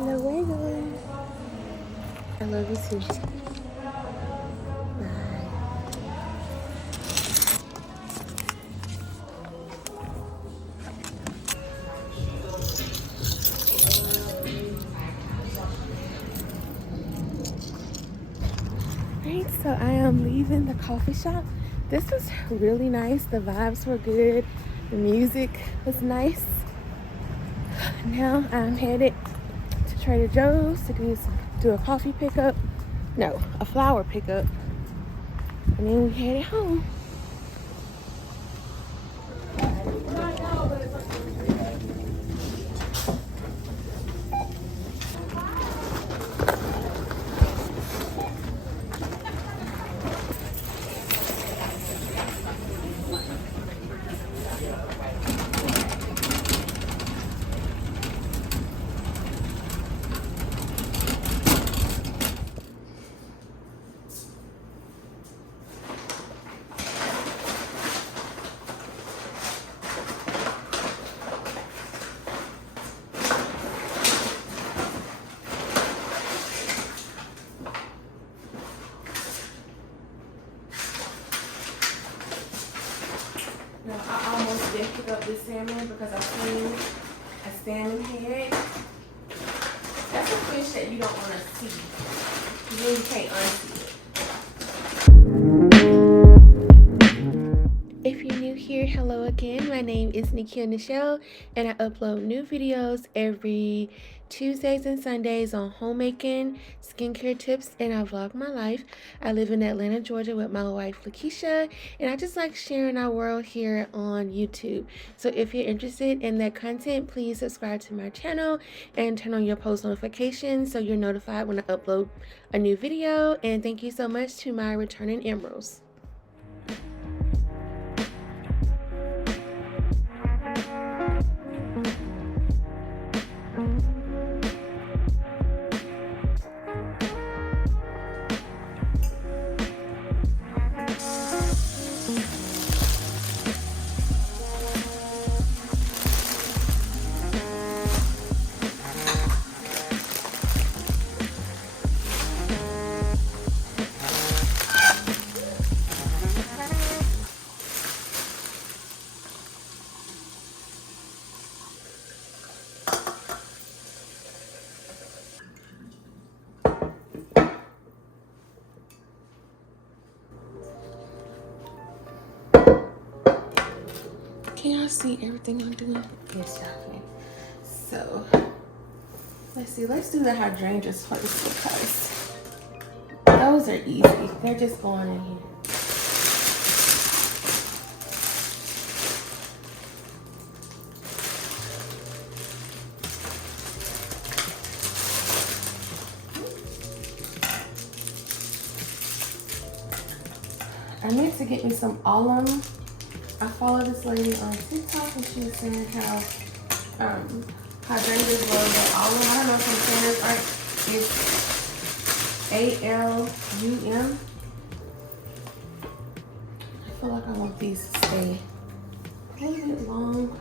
Luego. I love you too. Bye. Alright, so I am leaving the coffee shop. This was really nice. The vibes were good. The music was nice. Now I'm headed to Trader Joe's to do a coffee pickup. No, a flower pickup. And then we headed home. No, I almost didn't pick up this salmon because I seen a salmon head. That's a fish that you don't want to see. You really can't unsee it. If you're new here, hello again. My name is nikianichelle, and I upload new videos every Tuesdays and Sundays on homemaking, skincare tips, and I vlog my life. I live in Atlanta, Georgia with my wife, Lakeisha, and I just like sharing our world here on YouTube. So if you're interested in that content, please subscribe to my channel and turn on your post notifications so you're notified when I upload a new video. And thank you so much to my returning emeralds. Can y'all see everything I'm doing? Yes, y'all can. So, let's see. Let's do the hydrangeas first because those are easy. They're just going in here. I meant to get me some alum. I follow this lady on TikTok and she was saying how hydrangeas were the alum. I don't know if I'm saying this right. It's ALUM. I feel like I want these to stay a little bit long.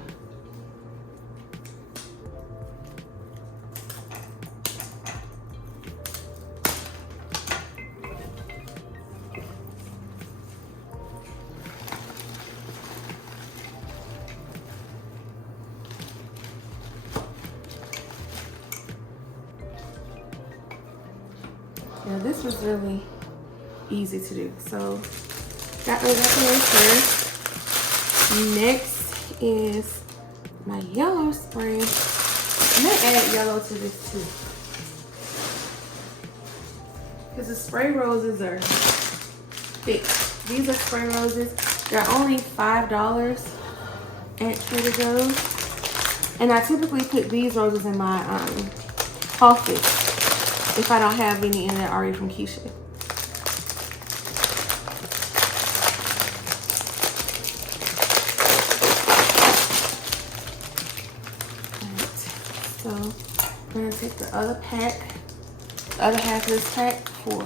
Now this was really easy to do. So got those up in first. Next is my yellow spray. I may add yellow to this too, because the spray roses are thick. These are spray roses. They're only $5 at Trader Joe's, and I typically put these roses in my office if I don't have any in there already from Keisha. Alright, so I'm gonna take the other pack, the other half of this pack for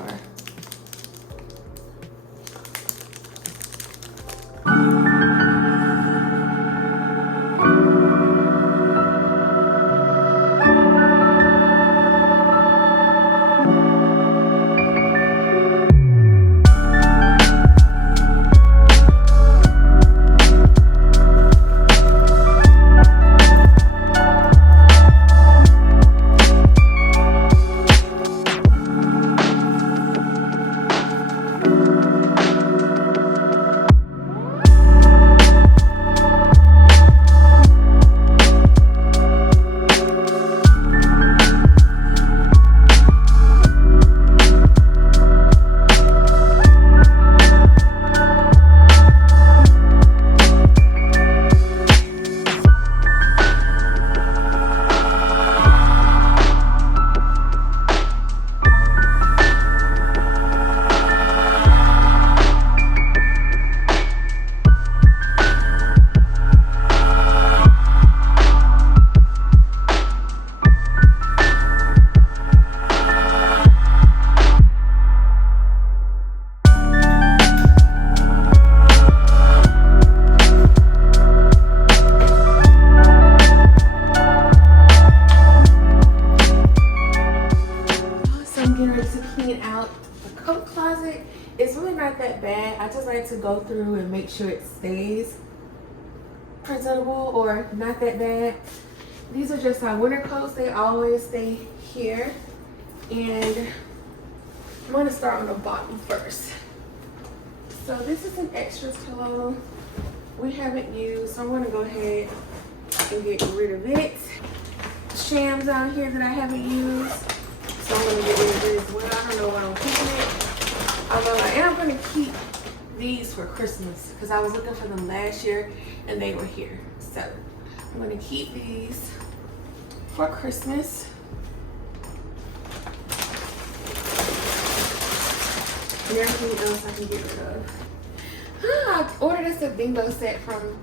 to clean out the coat closet. It's really not that bad. I just like to go through and make sure it stays presentable or not that bad. These are just our winter coats. They always stay here. And I'm going to start on the bottom first. So this is an extras pillow we haven't used, so I'm going to go ahead and get rid of it. Shams down here that I haven't used, so I'm going to get rid of it as well. I don't know why I'm keeping it. Although I am going to keep these for Christmas because I was looking for them last year and they were here. So I'm going to keep these for Christmas. And everything else I can get rid of. I ordered us a bingo set from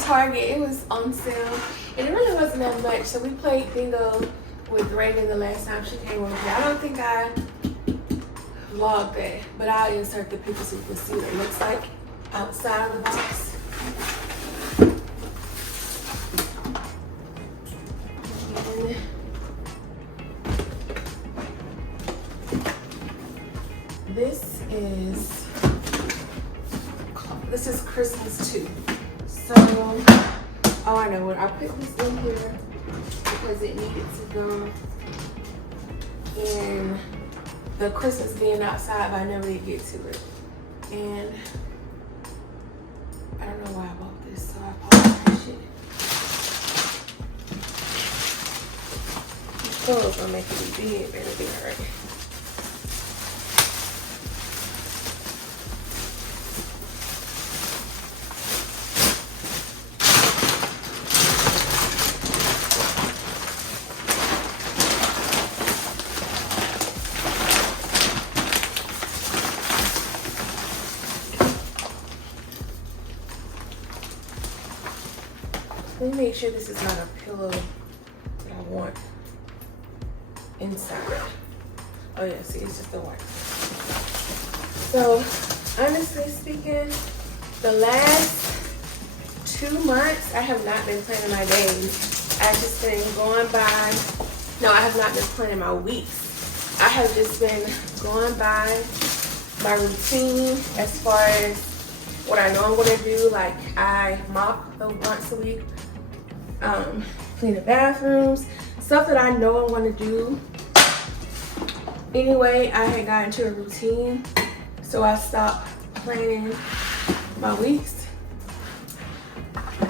Target. It was on sale and it really wasn't that much. So we played bingo with Reagan the last time she came over here. I don't think I vlogged that, but I'll insert the picture so you can see what it looks like outside of the box. This is Christmas too. So, oh, I know what. I put this in here because it needed to go in the Christmas being outside, but I never did get to it. And I don't know why I bought this, so I apologize. These clothes are making me big, better be alright. Let me make sure this is not a pillow that I want inside. Oh yeah, see, it's just the white. So, honestly speaking, the last 2 months, I have not been planning my days. I've just been going by, no, I have not been planning my weeks. I have just been going by my routine as far as what I know I'm gonna do. Like I mop once a week, clean the bathrooms, stuff that I know I'm gonna do. Anyway, I had gotten into a routine, so I stopped planning my weeks.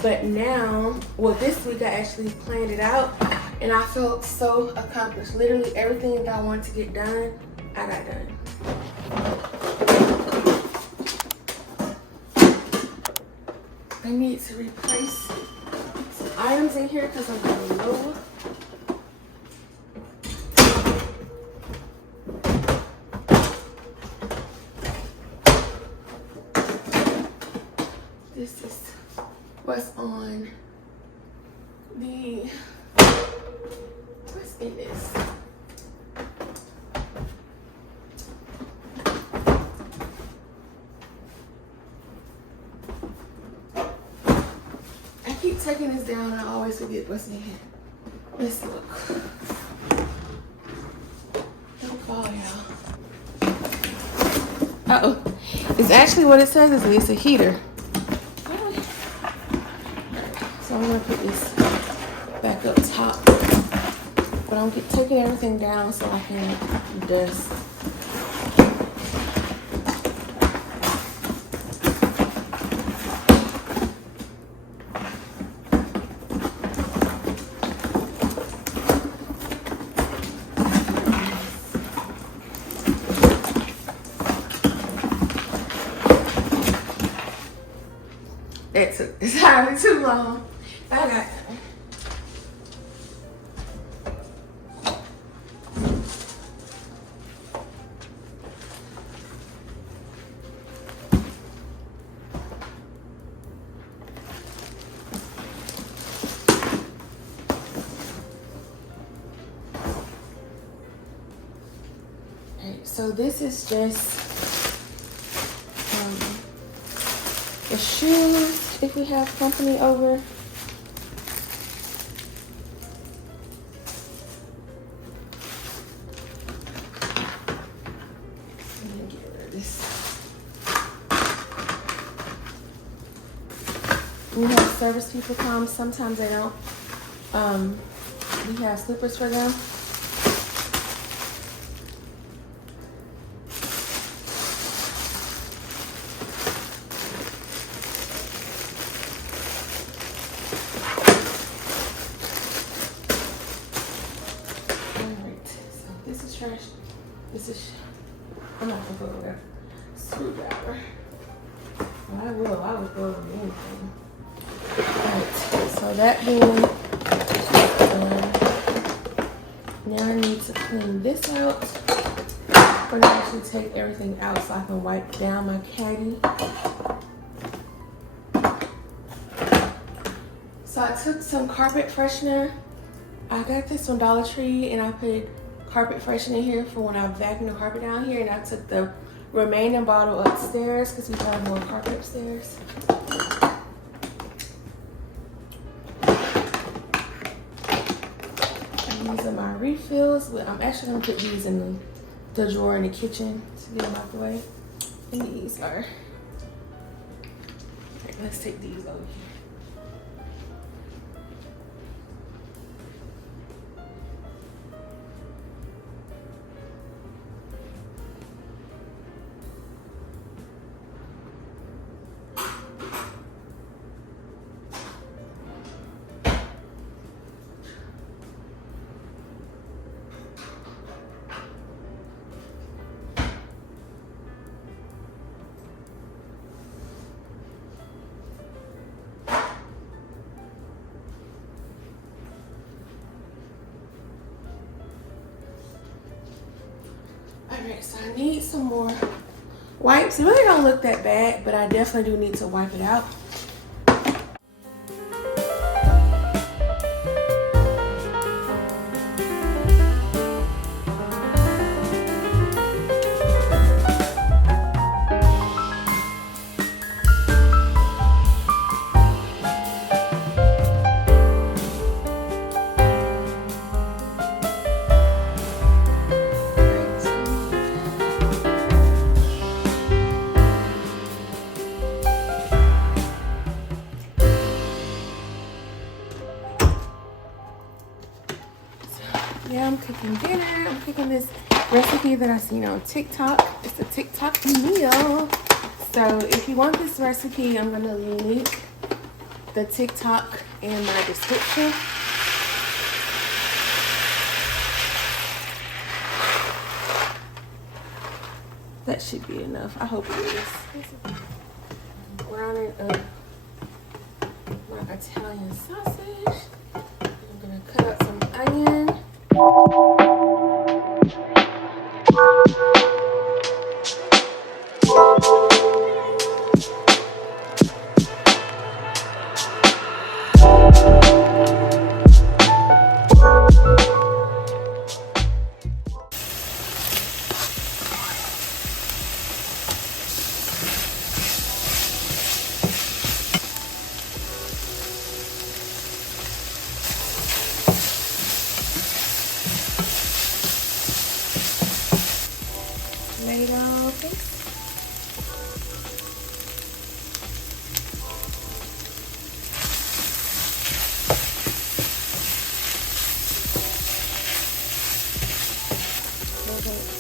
But now, well, this week I actually planned it out and I felt so accomplished. Literally everything that I wanted to get done, I got done. I need to replace some items in here because I'm going low. This is what's on the, what's in this? I keep taking this down and I always forget what's in here. Let's look. Don't fall, y'all. Uh-oh. It's actually what it says is it's a heater. So I'm gonna put this back up top. But I'm taking everything down so I can dust. It's hardly too long. I got it. Alright, so this is just the shoes if we have company over. service people come, sometimes they don't. We have slippers for them. Alright, so this is trash. This is, I'm not gonna go over there. Screwdriver. Well, I would go over anything. Alright, so that being now I need to clean this out. I'm gonna actually take everything out so I can wipe down my caddy. So I took some carpet freshener. I got this from Dollar Tree and I put carpet freshener in here for when I vacuum the carpet down here, and I took the remaining bottle upstairs because we have more carpet upstairs. These are my refills. I'm actually gonna put these in the drawer in the kitchen to get them out the way. And these are, okay, let's take these over here. Alright, so I need some more wipes. It really don't look that bad, but I definitely do need to wipe it out. Yeah, I'm cooking dinner. I'm cooking this recipe that I seen on TikTok. It's a TikTok meal. So if you want this recipe, I'm gonna link the TikTok in my description. That should be enough. I hope it is. Browning up my Italian sausage. I'm gonna cut up some onion. Tomato paste.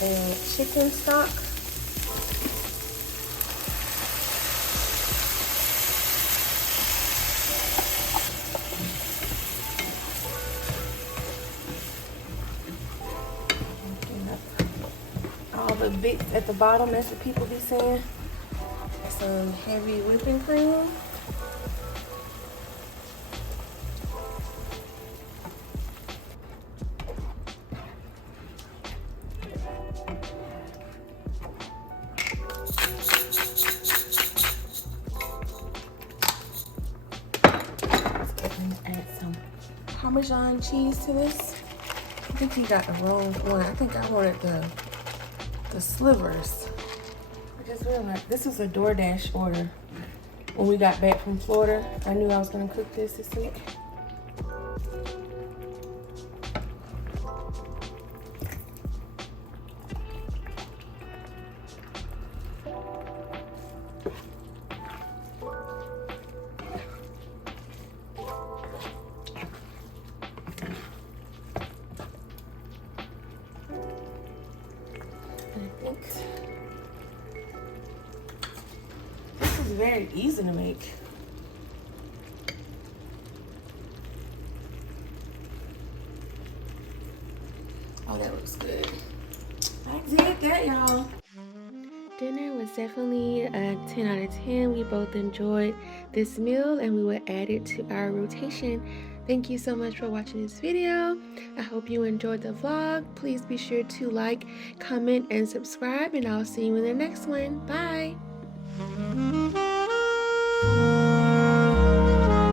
And chicken stock. All the bits at the bottom, that's what people be saying. Some heavy whipping cream. Add some Parmesan cheese to this. I think you got the wrong one. I think I wanted the slivers. I just realized this was a DoorDash order when we got back from Florida. I knew I was gonna cook this week. very easy to make. Oh, that looks good. I did that, y'all. Dinner was definitely a 10 out of 10. We both enjoyed this meal and we will add it to our rotation. Thank you so much for watching this video. I hope you enjoyed the vlog. Please be sure to like, comment, and subscribe, and I'll see you in the next one. Bye!